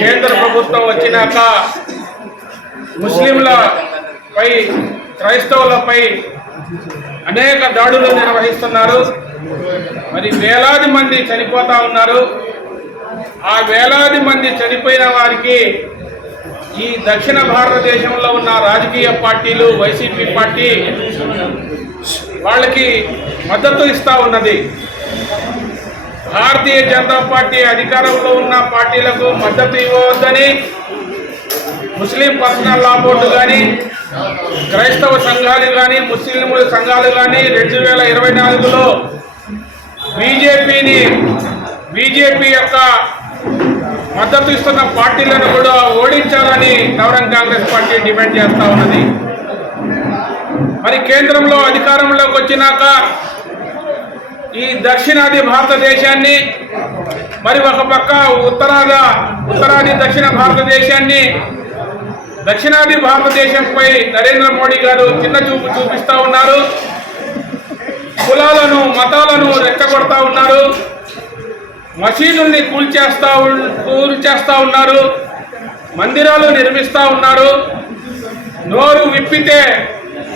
కేంద్ర ప్రభుత్వం వచ్చినాక ముస్లింలపై క్రైస్తవులపై అనేక దాడులు నిర్వహిస్తున్నారు. మరి వేలాది మంది చనిపోతా ఉన్నారు. ఆ వేలాది మంది చనిపోయిన వారికి ఈ దక్షిణ భారతదేశంలో ఉన్న రాజకీయ పార్టీలు వైసీపీ పార్టీ వాళ్ళకి మద్దతు ఇస్తా ఉన్నది. భారతీయ జనతా పార్టీ అధికారంలో ఉన్న పార్టీలకు మద్దతు ఇవ్వవద్దని ముస్లిం పర్సనల్ లా బోర్డు కానీ క్రైస్తవ సంఘాలు కానీ ముస్లింల సంఘాలు కానీ రెండు వేల ఇరవై నాలుగులో బీజేపీని బీజేపీ యొక్క మద్దతు ఇస్తున్న పార్టీలను కూడా ఓడించాలని నవరంగ్ కాంగ్రెస్ పార్టీ డిమాండ్ చేస్తా ఉన్నది. మరి కేంద్రంలో అధికారంలోకి వచ్చినాక ఈ దక్షిణాది భారతదేశాన్ని మరి ఒక పక్క ఉత్తరాద ఉత్తరాది దక్షిణ భారతదేశాన్ని దక్షిణాది భారతదేశంపై నరేంద్ర మోడీ గారు చిన్న చూపు చూపిస్తా ఉన్నారు. కులాలను మతాలను రెచ్చగొడతా ఉన్నారు. మసీదుల్ని కూల్చేస్తా ఉన్- కూల్చేస్తా ఉన్నారు. మందిరాలు నిర్మిస్తూ ఉన్నారు. నోరు విప్పితే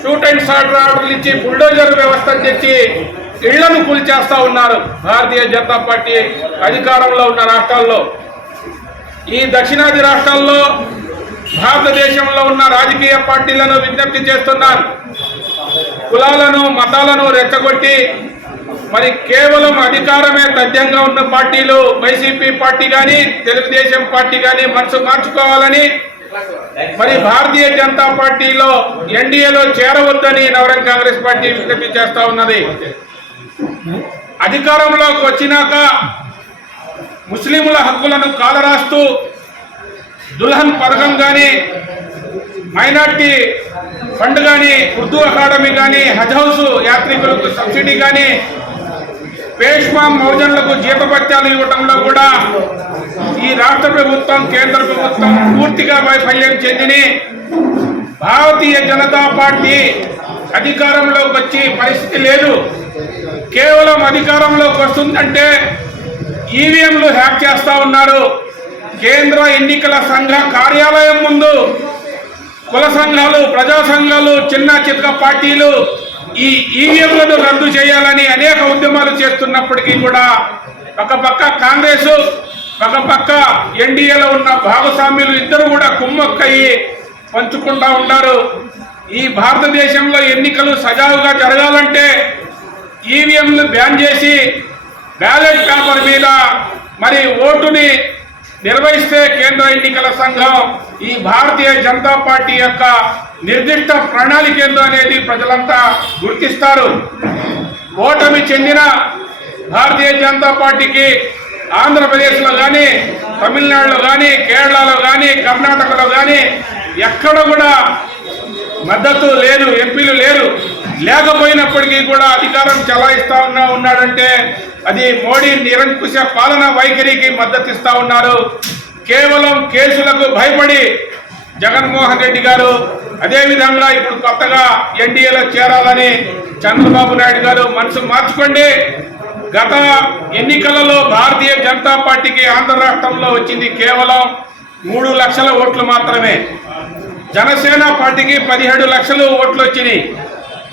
షూట్ అండ్ షాట్ ఆర్డర్లు ఇచ్చి బుల్డోజర్ వ్యవస్థ తెచ్చి ఇళ్ళను కూల్చేస్తా ఉన్నారు భారతీయ జనతా పార్టీ అధికారంలో ఉన్న రాష్ట్రాల్లో. ఈ దక్షిణాది రాష్ట్రాల్లో భారతదేశంలో ఉన్న రాజకీయ పార్టీలను విజ్ఞప్తి చేస్తున్నారు. కులాలను మతాలను రెచ్చగొట్టి మరి కేవలం అధికారమే తథ్యంగా ఉన్న పార్టీలు వైసీపీ పార్టీ కానీ తెలుగుదేశం పార్టీ కానీ మనసు మార్చుకోవాలని మరి భారతీయ జనతా పార్టీలో ఎన్డీఏలో చేరవద్దని నవరం కాంగ్రెస్ పార్టీ విజ్ఞప్తి చేస్తా ఉన్నది. అధికారంలోకి వచ్చినాక ముస్లింల హక్కులను కాలరాస్తూ దుల్హన్ పథకం కానీ మైనార్టీ ఫండ్ కానీ ఉర్దూ అకాడమీ కానీ హజ్ హౌస్ యాత్రికులకు సబ్సిడీ కానీ పేష్మా మౌజన్లకు జీతభత్యాలు ఇవ్వడంలో కూడా ఈ రాష్ట్ర ప్రభుత్వం కేంద్ర ప్రభుత్వం పూర్తిగా వైఫల్యం చెందిని భారతీయ జనతా పార్టీ అధికారంలోకి వచ్చి పరిస్థితి లేదు. కేవలం అధికారంలోకి వస్తుందంటే ఈవీఎంలు హ్యాక్ చేస్తూ ఉన్నారు. కేంద్ర ఎన్నికల సంఘ కార్యాలయం ముందు కుల సంఘాలు ప్రజా సంఘాలు చిన్న చితక పార్టీలు ఈ ఈవీఎంలను రద్దు చేయాలని అనేక ఉద్యమాలు చేస్తున్నప్పటికీ కూడా ఒక పక్క కాంగ్రెస్ ఒక పక్క ఎన్డీఏలో ఉన్న భాగస్వామ్యులు ఇద్దరు కూడా కుమ్మక్కయ్యి పంచుకుంటా ఉన్నారు. ఈ భారతదేశంలో ఎన్నికలు సజావుగా జరగాలంటే ఈవీఎంలు బ్యాన్ చేసి బ్యాలెట్ పేపర్ మీద మరి ఓటుని నిర్వహిస్తే కేంద్ర ఎన్నికల సంఘం ఈ భారతీయ జనతా పార్టీ యొక్క నిర్దిష్ట ప్రణాళిక ఏందో అనేది ప్రజలంతా గుర్తిస్తారు. ఓటమి చెందిన భారతీయ జనతా పార్టీకి ఆంధ్రప్రదేశ్లో కానీ తమిళనాడులో కానీ కేరళలో కానీ కర్ణాటకలో కానీ ఎక్కడ కూడా మద్దతు లేదు ఎంపీలు లేరు. లేకపోయినప్పటికీ కూడా అధికారం చలాయిస్తా ఉన్నా ఉన్నాడంటే అది మోడీ నిరంకుశ పాలన వైఖరికి మద్దతు ఇస్తా ఉన్నారు. కేవలం కేసులకు భయపడి జగన్మోహన్ రెడ్డి గారు అదేవిధంగా ఇప్పుడు కొత్తగా ఎన్డీఏలో చేరాలని చంద్రబాబు నాయుడు గారు మనసు మార్చుకోండి. గత ఎన్నికలలో భారతీయ జనతా పార్టీకి ఆంధ్ర రాష్ట్రంలో వచ్చింది కేవలం మూడు లక్షల ఓట్లు మాత్రమే. జనసేన పార్టీకి పదిహేడు లక్షలు ఓట్లు వచ్చినాయి.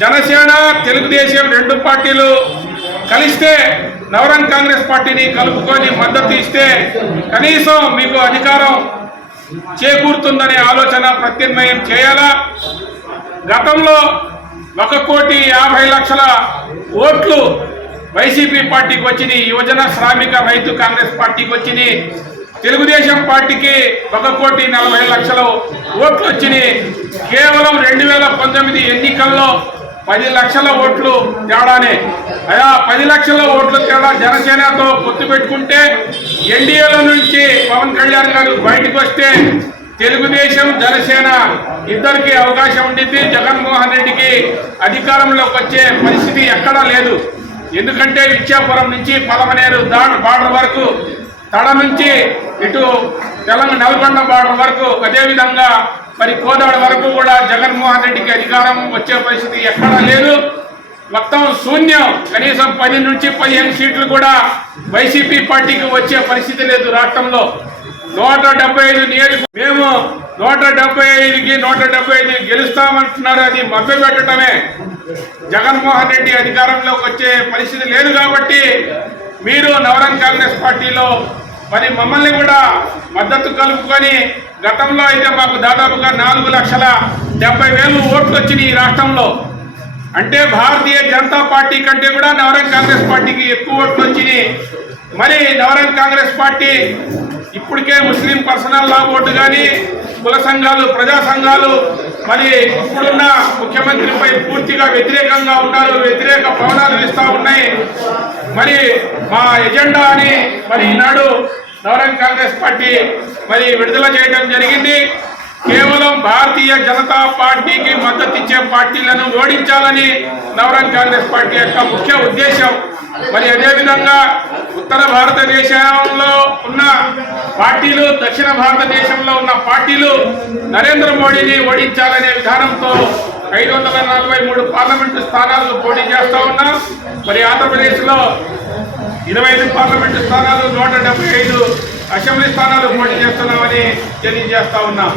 జనసేన తెలుగుదేశం రెండు పార్టీలు కలిస్తే నవరంగ్ కాంగ్రెస్ పార్టీని కలుపుకొని మద్దతు ఇస్తే కనీసం మీకు అధికారం చేకూరుతుందనే ఆలోచన ప్రత్యామ్నాయం చేయాలా? గతంలో ఒక కోటి యాభై లక్షల ఓట్లు వైసీపీ పార్టీకి వచ్చినాయి యువజన శ్రామిక రైతు కాంగ్రెస్ పార్టీకి వచ్చినాయి. తెలుగుదేశం పార్టీకి ఒక కోటి నలభై లక్షల ఓట్లు వచ్చినాయి. కేవలం రెండు వేల పంతొమ్మిది ఎన్నికల్లో పది లక్షల ఓట్లు తేడానే. అయా పది లక్షల ఓట్లు తేడా జనసేనతో పొత్తు పెట్టుకుంటే ఎన్డీఏలో నుంచి పవన్ కళ్యాణ్ గారు బయటకు వస్తే తెలుగుదేశం జనసేన ఇద్దరికి అవకాశం ఉండింది జగన్మోహన్ రెడ్డికి అధికారంలోకి వచ్చే పరిస్థితి ఎక్కడా లేదు. ఎందుకంటే విద్యాపురం నుంచి పలమనేరు దాట్ బార్డర్ వరకు తడ నుంచి ఇటు తెలంగాణ నల్గొండ బార్డర్ వరకు అదేవిధంగా మరి కోదాడు వరకు కూడా జగన్మోహన్ రెడ్డికి అధికారం వచ్చే పరిస్థితి ఎక్కడా లేదు. మొత్తం శూన్యం. కనీసం పది నుంచి పదిహేను సీట్లు కూడా వైసీపీ పార్టీకి వచ్చే పరిస్థితి లేదు రాష్ట్రంలో. నూట డెబ్బై ఐదు నియోజక మేము నూట డెబ్బై ఐదుకి నూట డెబ్బై ఐదు గెలుస్తామంటున్నారు. అది మభ్య పెట్టడమే. జగన్మోహన్ రెడ్డి అధికారంలోకి వచ్చే పరిస్థితి లేదు కాబట్టి మీరు నవరం కాంగ్రెస్ పార్టీలో మరి మమ్మల్ని కూడా మద్దతు కలుపుకొని గతంలో అయితే మాకు దాదాపుగా నాలుగు లక్షల డెబ్బై వేలు ఓట్లు వచ్చినాయి ఈ రాష్ట్రంలో. అంటే భారతీయ జనతా పార్టీ కంటే కూడా నవరంగ్ కాంగ్రెస్ పార్టీకి ఎక్కువ ఓట్లు వచ్చినాయి. మరి నవరంగ్ కాంగ్రెస్ పార్టీ ఇప్పటికే ముస్లిం పర్సనల్ లా బోర్డు కానీ కుల సంఘాలు ప్రజా సంఘాలు మరి ఇప్పుడున్న ముఖ్యమంత్రిపై పూర్తిగా వ్యతిరేకంగా ఉన్నారు వ్యతిరేక పవనాలు ఇస్తూ ఉన్నాయి. మరి మా ఎజెండా అని మరి ఈనాడు నవరం కాంగ్రెస్ పార్టీ మరి విడుదల చేయడం జరిగింది. కేవలం భారతీయ జనతా పార్టీకి మద్దతు ఇచ్చే పార్టీలను ఓడించాలని నవరంగ్ కాంగ్రెస్ పార్టీ యొక్క ముఖ్య ఉద్దేశం. మరి అదేవిధంగా ఉత్తర భారతదేశంలో ఉన్న పార్టీలు దక్షిణ భారతదేశంలో ఉన్న పార్టీలు నరేంద్ర మోడీని ఓడించాలనే విధానంతో ఐదు వందల నలభై మూడు పార్లమెంటు స్థానాలు పోటీ చేస్తా ఉన్నాం. మరి ఆంధ్రప్రదేశ్లో ఇరవై ఐదు పార్లమెంటు స్థానాలు నూట డెబ్బై ఐదు అసెంబ్లీ స్థానాలు పోటీ చేస్తున్నామని తెలియజేస్తా ఉన్నాం.